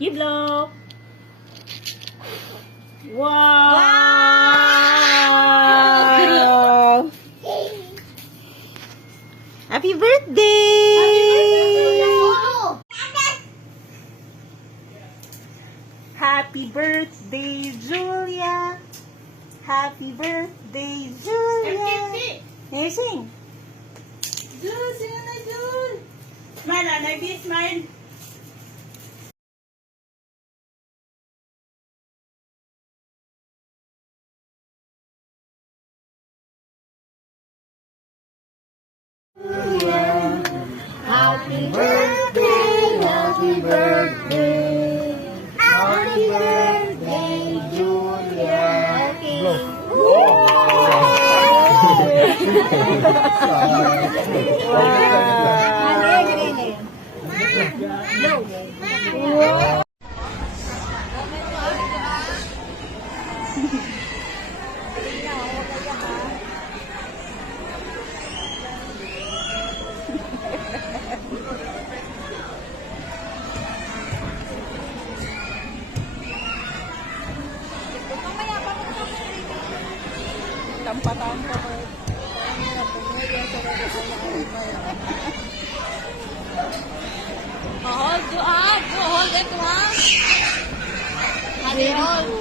You blow. Wow! Happy birthday! Happy birthday, Julia! Happy birthday, Julia! Hey, sing! Jul, sing na Jul. Smile, Nagdi, smile. Happy birthday, happy birthday, happy birthday, Julia. Tampa-tampa. Hold it, one. Happy hold.